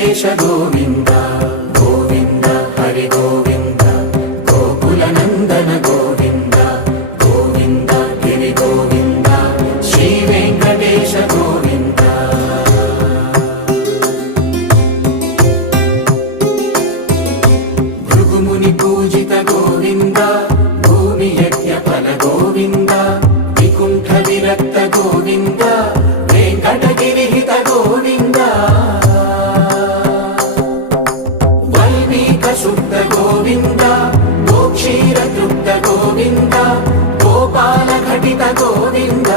వెంకటేశ గోవింద గోవింద హరి గోవింద గోకుల నందన గోవింద గోవింద గిరి గోవింద శ్రీ వెంకటేశ గోవింద భృగుముని పూజిత గోవింద భూమి యజ్ఞ ఫల గోవింద వికుంఠ విరక్త గోవింద వెంకటగిరిహిత గోవింద వల్మీక శుద్ధ గోవింద గోక్షీర తృప్త గోవింద గోపాల ఘటిత గోవింద